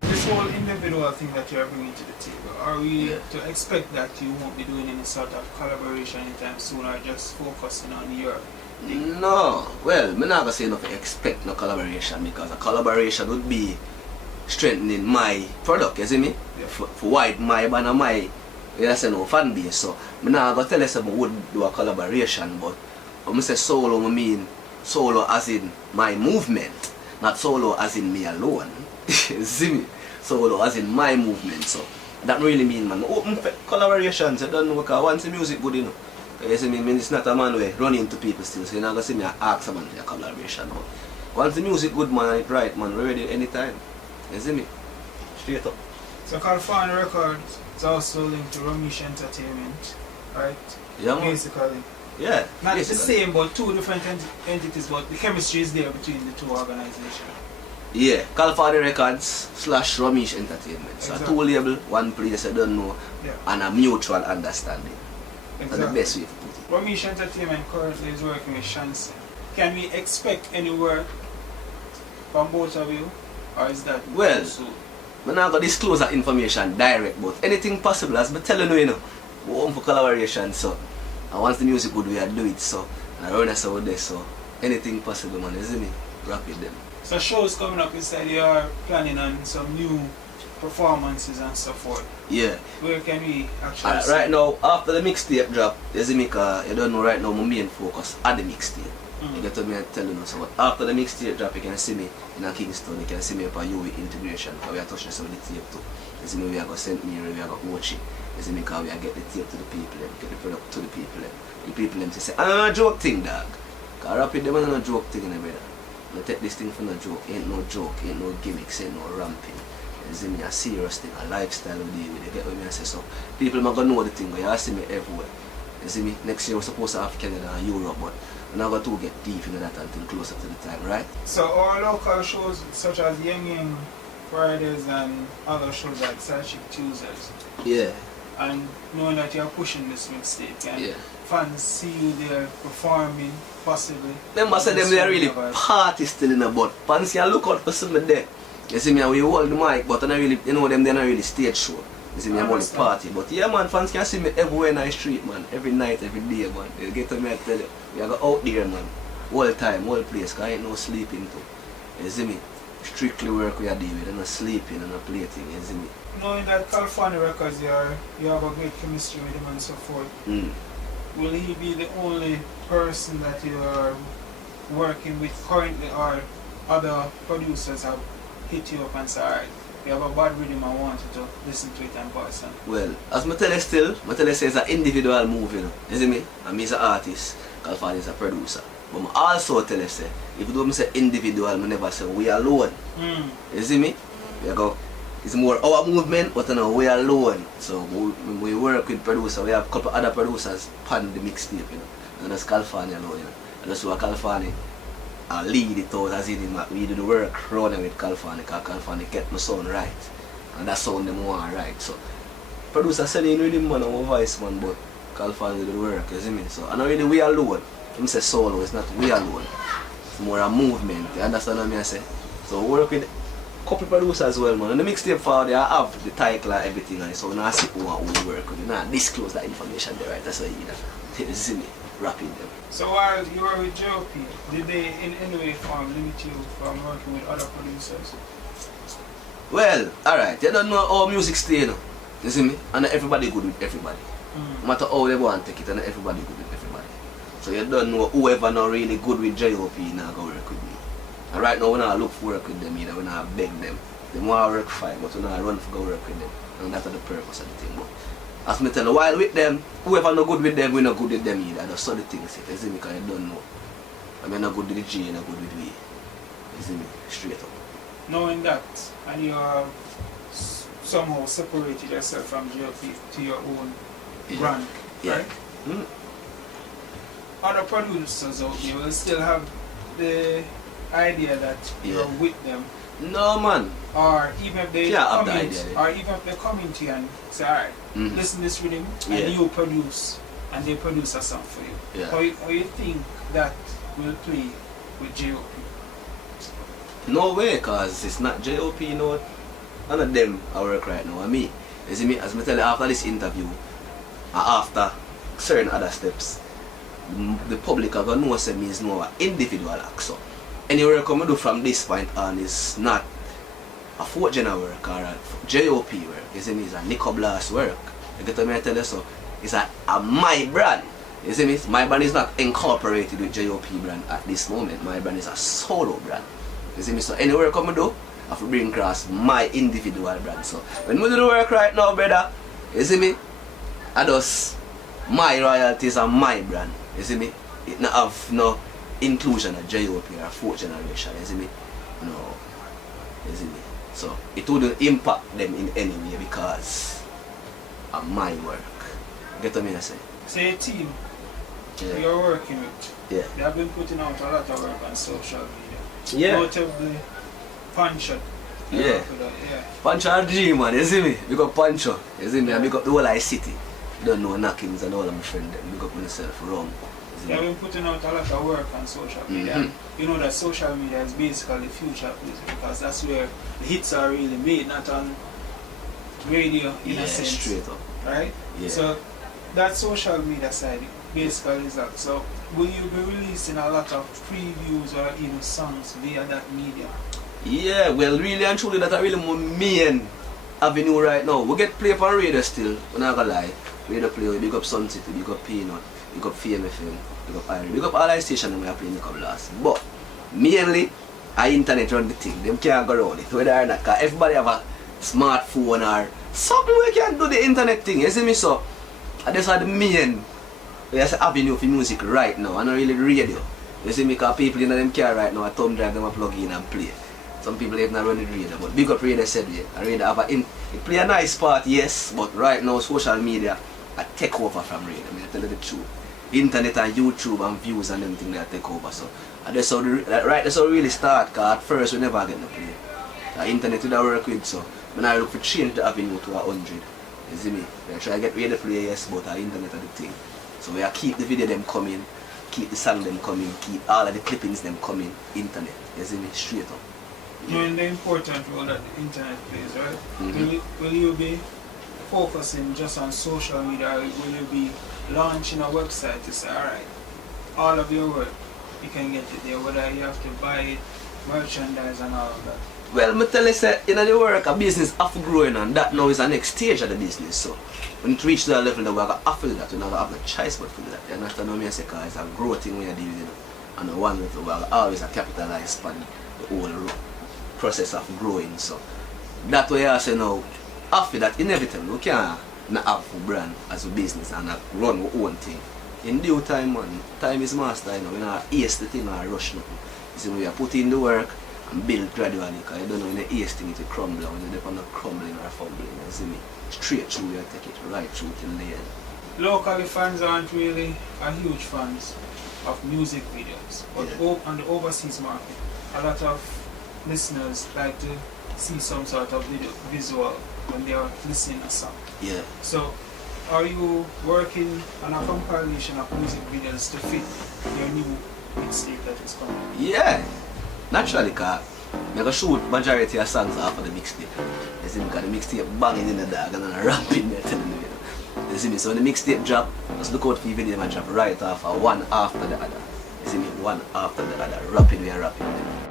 This whole individual thing that you're bringing to the table, are we to expect that you won't be doing any sort of collaboration anytime soon, or just focusing on your thing? No, well, I'm not going to say nothing expect no collaboration, because a collaboration would be strengthening my product, you see me? Yeah. For wide my band and my no fan base. So I'm not going to tell you I would do a collaboration, but when I say solo, I mean solo as in my movement, not solo as in me alone. You see me? Solo as in my movement. So that really mean, man, open collaborations. I don't know, because once the music good, you know. You see me, it's not a man way running into people still, so you're not going to see me ask someone for a collaboration. But once the music good, man, it's right, man, we're ready anytime. You see me? Straight up. So California Records is also linked to Ramesh Entertainment, right? Yeah, man. Basically. Yeah. Not basically. the same, but two different entities, but the chemistry is there between the two organizations. Yeah, California Records / Ramesh Entertainment. So Exactly. two label, one place I don't know, Yeah. and a mutual understanding. That's the Exactly. best way to put it. Ramesh Entertainment currently is working with Shansen. Can we expect any work from both of you? Or is that Well, too soon? I'm not going to disclose that information direct, but anything possible, as I'm telling you, we're home for collaboration, so. And once the music good, we do it, so. And I run us out there, so. Anything possible, man, isn't it? Rock with them. So shows coming up, you said you are planning on some new performances and so forth. Yeah. Where can we actually see? Right now, after the mixtape drop, you see me, cause you don't know right now, my main focus at the mixtape. You get what I'm telling you. So, but after the mixtape drop, you can see me in a Kingston, you can see me up at UE Integration, because we are touching some of the tape too. You see me, we are going to St. Mary, we are going to Ochi. You see me, because we are get the tape to the people, get the product to the people. The people them say, I'm not a joke thing, dog. Because rapid them is not a joke thing, brother. I take this thing for no joke, ain't no joke, ain't no gimmicks, ain't no ramping. You see me, a serious thing, a lifestyle we deal with. You get what I say? So people are going to know the thing, but you see me everywhere. You see me, next year we're supposed to have Canada and Europe, but we're not going to get deep into that until closer to the time, right? So our local shows such as Yang Yang Fridays and other shows like Sashik Tuesdays, Yeah, and knowing that you're pushing this mixtape, can yeah. fans see you there performing, possibly? Them must say them they are really party still in the butt. Fans can look out for something there. You see me, we hold the mic, but I don't really, you know them, they're not really stage show. You see me, I'm on the party. But yeah, man, fans can see me everywhere in the street, man. Every night, every day, man. They get to me, I tell you, we are go out there, man. All time, all place, because I ain't no sleeping too. You see me? Strictly work we are doing, and not sleeping and not playing, you see me? Knowing that California Records, you have a great chemistry with him and so forth, will he be the only person that you are working with currently, or other producers have hit you up and said, alright, you have a bad rhythm, I want you to listen to it and person? Well, as I tell you still, I tell you say it's an individual move, you know. You see me? And me is an artist, California is a producer. But I also tell you say, if you don't say individual, I never say we alone. You see me? It's more our movement, but you know, we alone. So we work with producers, we have a couple other producers pan the mixtape, you know. And that's California alone, you know. And that's why California lead it out, as in we do the work running with California, because California get my sound right. And that sound them want right. So producer selling really man our voice, man, but California do the work, you see me? So I know really we alone. I say solo, it's not we alone. It's more a movement, you understand what I say? So we work with a couple producers as well, man. And the mixtape for they have the title and everything, and so we not see who we work with. We not disclose that information there, right? That's why you see me rapping them. So while you were with JOP, did they in any way limit you from working with other producers? Well, alright, you don't know how music stay, you know. You see me? And not everybody good with everybody. No matter how they want to take it, and not everybody good with everybody. So you don't know whoever not really good with JOP now go work with me. And right now we not look for work with them either, we not beg them. They want to work fine, but we not run for go work with them. And that's the purpose of the thing. But as me tell you, while with them, whoever not good with them, we not good with them either. That's all the things. You see me? Because you don't know. I mean, not good with the G, not good with we. You see me? Straight up. Knowing that, and you have somehow separated yourself from JOP to your own brand, right? Other producers out there will still have the idea that you're with them. No, man. Or even if they have come the in, idea, or even if they come into you and say, alright, listen to this rhythm, and you produce, and they produce a song for you. Yeah. How you think that will play with JOP? No way, cause it's not JOP, you know. None of them I work right now. And me, you see me, as I tell you, after this interview, and after certain other steps, the public are gonna know say me is no an individual act. So any work I do from this point on is not a fourth gen work or a JOP work. You see me, it's a Nico Blast work. You get me, I tell you so. It's a my brand. You see me, my brand is not incorporated with JOP brand at this moment. My brand is a solo brand. You see me, so any work I do, I have to bring across my individual brand. So when we do the work right now, brother, you see me, I just my royalties and my brand. You see me, it not have no inclusion of JOP or fourth generation. You see me, no. You see me, so it wouldn't impact them in any way because of my work. Get what I say? Say a team Yeah. you're working with. Yeah. They have been putting out a lot of work on social media. Yeah. Notably, Puncher. Yeah. Yeah. Pancho and G, man, you see me? Big up Pancho, you see me? And big up the whole I city. You don't know knockings and all of my friends. Big up myself wrong. They have been putting out a lot of work on social media. Mhm. You know that social media is basically the future of music because that's where the hits are really made, not on radio in a sense. Straight up. Right? Yeah. So that social media side basically is that. So will you be releasing a lot of previews or even songs via that media? Yeah, well, really and truly, that's a really my main avenue right now. We get play on radio still, I'm not gonna lie. Radio play, we big up Sun City, big up Peanut, big up FMFM, big up Irie, big up all the stations we are playing Nico Blast. But mainly, our internet run the thing, them can't go around it, whether or not, because everybody have a smartphone or something we can do the internet thing, you see me? So, that's the main avenue for music right now, and not really radio. You see me, because people in them car right now, a thumb drive them a plug in and play. Some people have not run the radio, but big up radio said yeah. And radio have it play a nice part, yes, but right now social media I take over from radio. I tell you the truth. Internet and YouTube and views and them things they take over. So that's how that's how we really start, because at first we never get to play. The internet we don't work with, so when I look for change the avenue to 100. You see me? We try to get radio play, yes, but our internet are the thing. So we keep the video them coming, keep the song them coming, keep all of the clippings them coming, internet. You see me? Straight up. Knowing the important role that the internet plays, right? Mhm. Will you be focusing just on social media or will you be launching a website to say, alright, all of your work, you can get it there, whether you have to buy it, merchandise and all of that? Well, I tell you, say, in the work, a business have to grow in, and that now is the next stage of the business. So, when it reaches that level, that we're going to have to do that, we're not going to have no choice but to do that. You understand what I say? Because it's a growth thing when you're doing it. And on one level, we're always a capitalize on the whole process of growing. So, that way I say now, after that, inevitably, we can't not have a brand as a business and not run our own thing. In due time, man, time is master, you know, we're not haste the thing or rush nothing. You see, we are put in the work and build gradually, because you don't know when the haste thing it will crumble, when you're not crumbling or fumbling, you see me? Straight through, you take it right through till the end. Locally, fans aren't really huge fans of music videos, but Yeah. on the overseas market, a lot of listeners like to see some sort of visual when they are listening to a song. Yeah. So, are you working on a compilation of music videos to fit your new mixtape that is coming? Yeah, naturally, because I go shoot majority of songs after the mixtape. You see me, because the mixtape banging in the dog and then rapping there telling you. You see me, so when the mixtape drop, just look out for the video and drop right after, one after the other. You see me, one after the other, rapping we are rapping.